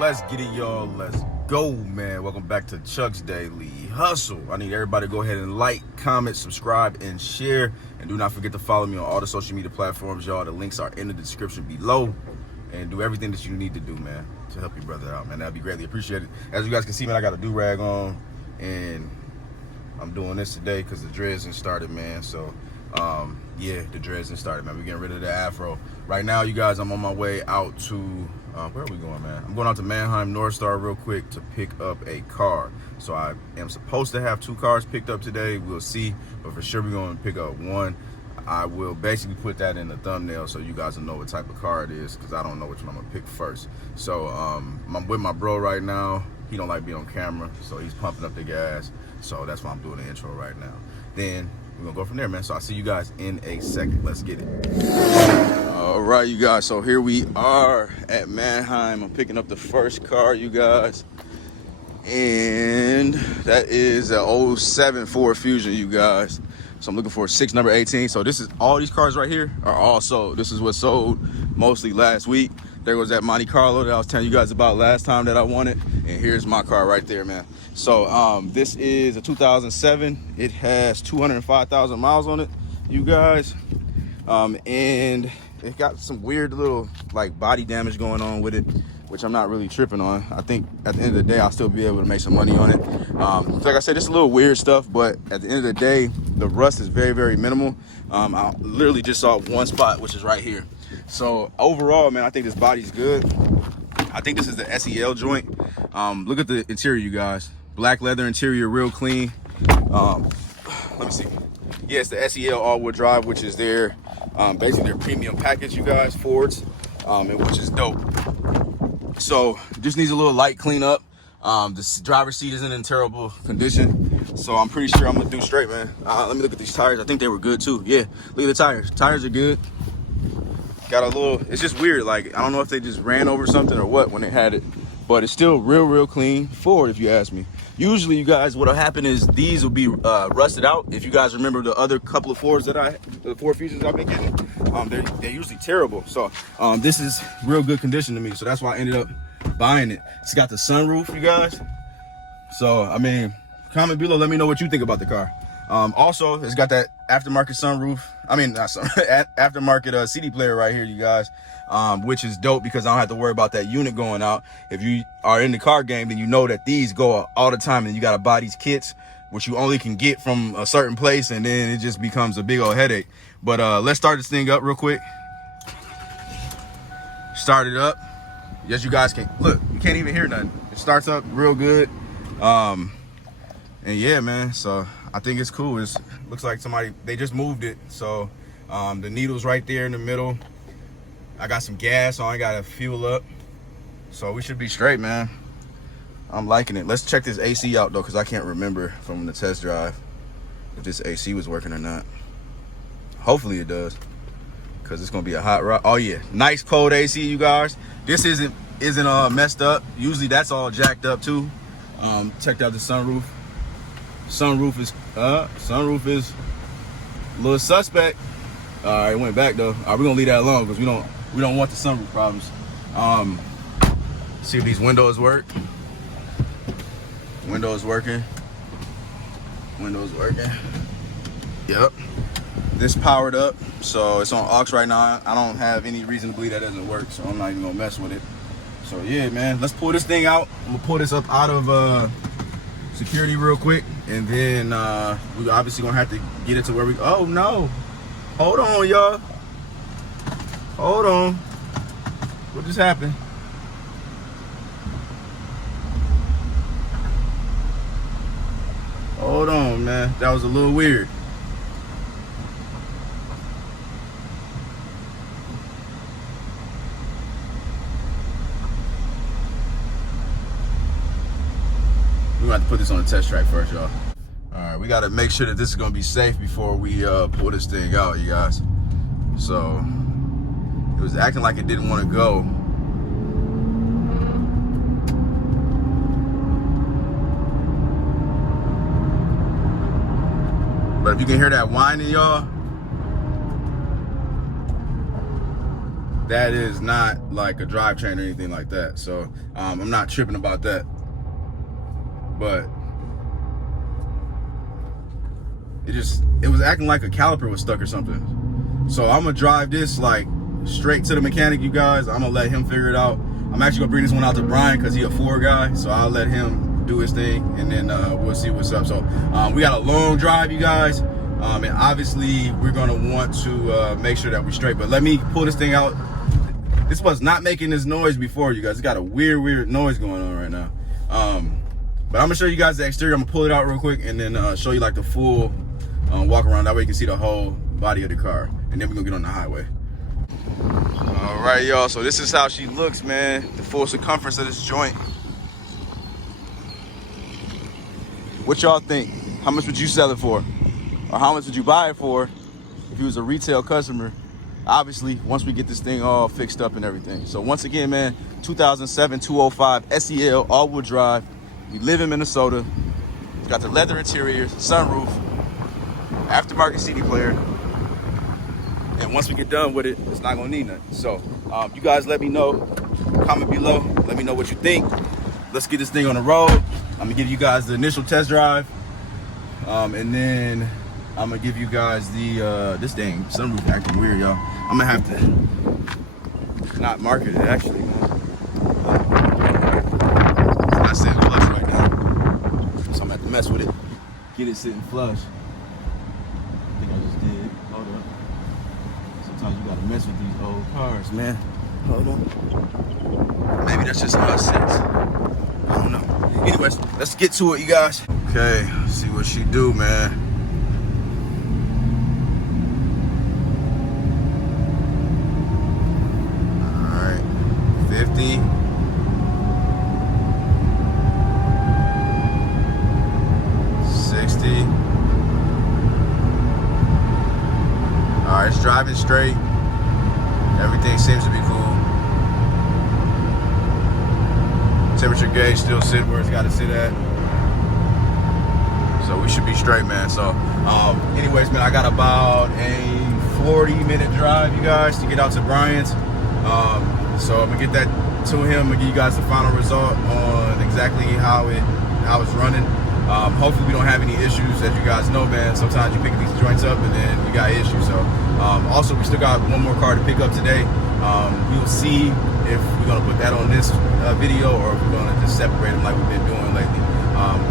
Let's get it, y'all. Let's go, man. Welcome back to Chuck's Daily Hustle. I need everybody to go ahead and like, comment, subscribe, and share. And do not forget to follow me on all the social media platforms, y'all. The links are in the description below. And do everything that you need to do, man, to help your brother out, man. That'd be greatly appreciated. As you guys can see, man, I got a do-rag on. And I'm doing this today because the dreads done started, man. So, yeah, the dreads done started, man. We're getting rid of the afro. Right now, you guys, I'm on my way out to, where are we going, man? I'm going out to Manheim, North Star real quick to pick up a car. So I am supposed to have 2 cars picked up today. We'll see, but for sure we're going to pick up one. I will basically put that in the thumbnail so you guys will know what type of car it is, because I don't know which one I'm going to pick first. So I'm with my bro right now. He don't like being on camera, so he's pumping up the gas. So that's why I'm doing the intro right now. Then we're going to go from there, man. So I'll see you guys in a second. Let's get it. All right, you guys. So here we are at Manheim. I'm picking up the first car, you guys. And that is a 07 Ford Fusion, you guys. So I'm looking for a 6 number 18. So this is all these cars right here are all sold. This is what sold mostly last week. There goes that Monte Carlo that I was telling you guys about last time that I wanted. And here's my car right there, man. So this is a 2007. It has 205,000 miles on it, you guys. And it got some weird little like body damage going on with it, which I'm not really tripping on. I think at the end of the day, I'll still be able to make some money on it. Like I said, it's a little weird stuff, but at the end of the day, the rust is very, very minimal. I literally just saw one spot, which is right here. So overall, man, I think this body's good. I think this is the SEL joint. Look at the interior, you guys. Black leather interior, real clean. Let me see. Yeah, it's the SEL all-wheel drive, which is their basically their premium package, you guys, Fords, and which is dope. So just needs a little light cleanup. The driver's seat isn't in terrible condition, so I'm pretty sure I'm gonna do straight, man. Let me look at these tires. I think they were good too. Yeah, look at the tires. Tires are good. Got a little, it's just weird, like I don't know if they just ran over something or what when they had it, but it's still real clean Ford, if you ask me. Usually, you guys, what'll happen is these will be rusted out. If you guys remember the other couple of Fords that the Ford Fusions I've been getting, they're usually terrible. So this is real good condition to me. So that's why I ended up buying it. It's got the sunroof, you guys. So, I mean, comment below, let me know what you think about the car. Also, it's got that aftermarket sunroof. I mean, not sun, aftermarket CD player right here, you guys. Which is dope because I don't have to worry about that unit going out. If you are in the car game, then you know that these go all the time, and you got to buy these kits, which you only can get from a certain place, and then it just becomes a big old headache. But let's start this thing up real quick. Start it up. Yes, you guys can look. You can't even hear nothing. It starts up real good. And yeah, man. So I think it's cool. It looks like they just moved it. So the needle's right there in the middle. I got some gas, so I gotta fuel up. So we should be straight, man. I'm liking it. Let's check this AC out though, because I can't remember from the test drive if this AC was working or not. Hopefully it does, because it's gonna be a hot ride. Oh yeah, nice cold AC, you guys. This isn't messed up. Usually that's all jacked up too. Checked out the sunroof. Sunroof is a little suspect. All right, it went back though. All right, we're gonna leave that alone because we don't want the sunroof problems. See if these windows work. Windows working. Windows working. Yep. This powered up, so it's on aux right now. I don't have any reason to believe that doesn't work, so I'm not even gonna mess with it. So yeah, man, let's pull this thing out. I'm gonna pull this up out of security real quick, and then we obviously gonna have to get it to where we. Oh no! Hold on, y'all. Hold on. What just happened? Hold on, man. That was a little weird. We're gonna have to put this on the test track first, y'all. All right, we gotta make sure that this is gonna be safe before we pull this thing out, you guys. So it was acting like it didn't want to go. But if you can hear that whining, y'all, that is not like a drivetrain or anything like that. So I'm not tripping about that. But it was acting like a caliper was stuck or something. So I'm gonna drive this like straight to the mechanic, you guys. I'm gonna let him figure it out. I'm actually gonna bring this one out to Brian because he's a Ford guy. So I'll let him do his thing, and then we'll see what's up. So we got a long drive, you guys. And obviously we're gonna want to make sure that we're straight. But let me pull this thing out. This was not making this noise before, you guys. It's got a weird noise going on right now. But I'm gonna show you guys the exterior. I'm gonna pull it out real quick and then show you like the full walk around. That way you can see the whole body of the car. And then we're gonna get on the highway. All right, y'all. So this is how she looks, man. The full circumference of this joint. What y'all think? How much would you sell it for? Or how much would you buy it for if you was a retail customer? Obviously, once we get this thing all fixed up and everything. So once again, man, 2007 205 SEL all-wheel drive. We live in Minnesota. It's got the leather interior, sunroof, aftermarket CD player. And once we get done with it, it's not gonna need nothing. So you guys let me know, comment below, let me know what you think. Let's get this thing on the road. I'm gonna give you guys the initial test drive. And then I'm gonna give you guys the, this dang sunroof acting weird, y'all. I'm gonna have to not market it actually, man. It's not sitting flush right now. So I'm gonna have to mess with it, get it sitting flush. I think I just did, hold up. Sometimes you gotta mess with these old cars, man. Hold on. Maybe that's just how it sits. I don't know. Anyways, let's get to it, you guys. Okay, let's see what she do, man. All right, 50. All right, it's driving straight. Everything seems to be cool. Temperature gauge still sitting where it's got to sit at. So we should be straight, man. So anyways, man, I got about a 40-minute drive, you guys, to get out to Brian's. So I'm gonna get that to him. I'm gonna give you guys the final result on exactly how it's running. Hopefully we don't have any issues. As you guys know, man, sometimes you pick these joints up and then we got issues. So also we still got one more car to pick up today. We'll see if we're gonna put that on this video or if we're gonna just separate them like we've been doing lately.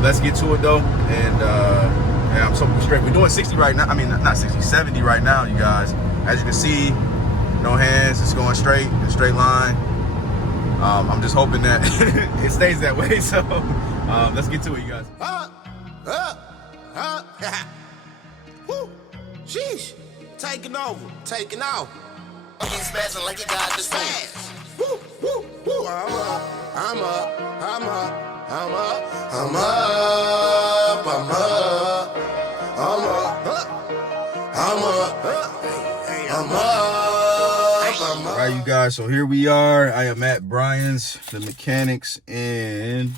Let's get to it though, and yeah, I'm so straight. We're doing 60 right now. I mean, not 60, 70 right now, you guys. As you can see, no hands. It's going straight, a straight line. I'm just hoping that it stays that way. So let's get to it, you guys. Woo! Sheesh! Taking over, taking off. It's spazzing like it got the spaz. Woo! Woo! Woo! I'm up. All right, you guys, so here we are. I am at Brian's, the mechanics, and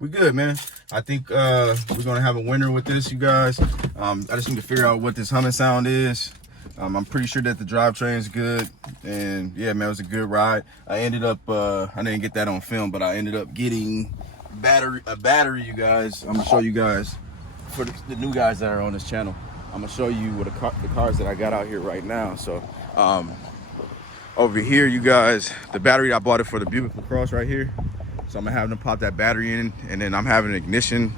we're good, man. I think we're gonna have a winner with this, you guys. I just need to figure out what this humming sound is. I'm pretty sure that the drivetrain is good, and yeah, man, it was a good ride. I ended up, I didn't get that on film, but I ended up getting a battery, you guys. I'm gonna show you guys, for the new guys that are on this channel, I'm gonna show you what the cars that I got out here right now. So over here, you guys, the battery, I bought it for the Buick LaCrosse right here. So I'm gonna have them pop that battery in, and then I'm having an ignition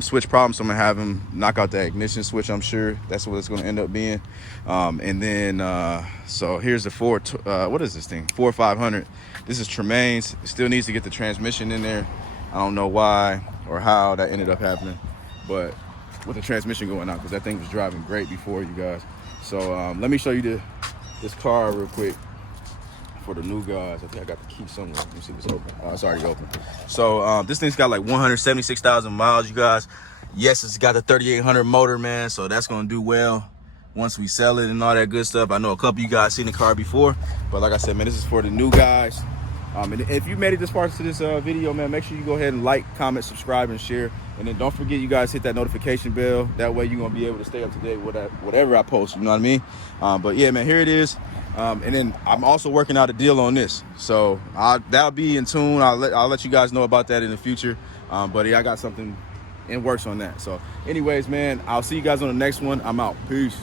switch problem, so I'm gonna have them knock out that ignition switch. I'm sure that's what it's gonna end up being. And then so here's the Ford, what is this thing, Ford 500. This is Tremaine's. It still needs to get the transmission in there. I don't know why or how that ended up happening, but with the transmission going out, because that thing was driving great before, you guys. So let me show you this car real quick for the new guys. I think I got the key somewhere. Let me see if it's open. Oh, it's already open. So this thing's got like 176,000 miles, you guys. Yes, it's got the 3800 motor, man, so that's gonna do well once we sell it and all that good stuff. I know a couple of you guys seen the car before, but like I said, man, this is for the new guys. And if you made it this far to this video, man, make sure you go ahead and like, comment, subscribe, and share. And then don't forget, you guys, hit that notification bell. That way you're gonna be able to stay up to date with whatever I post, you know what I mean? But yeah, man, here it is. And then I'm also working out a deal on this, so that'll be in tune. I'll let you guys know about that in the future. But yeah, I got something in works on that. So anyways, man, I'll see you guys on the next one. I'm out. Peace.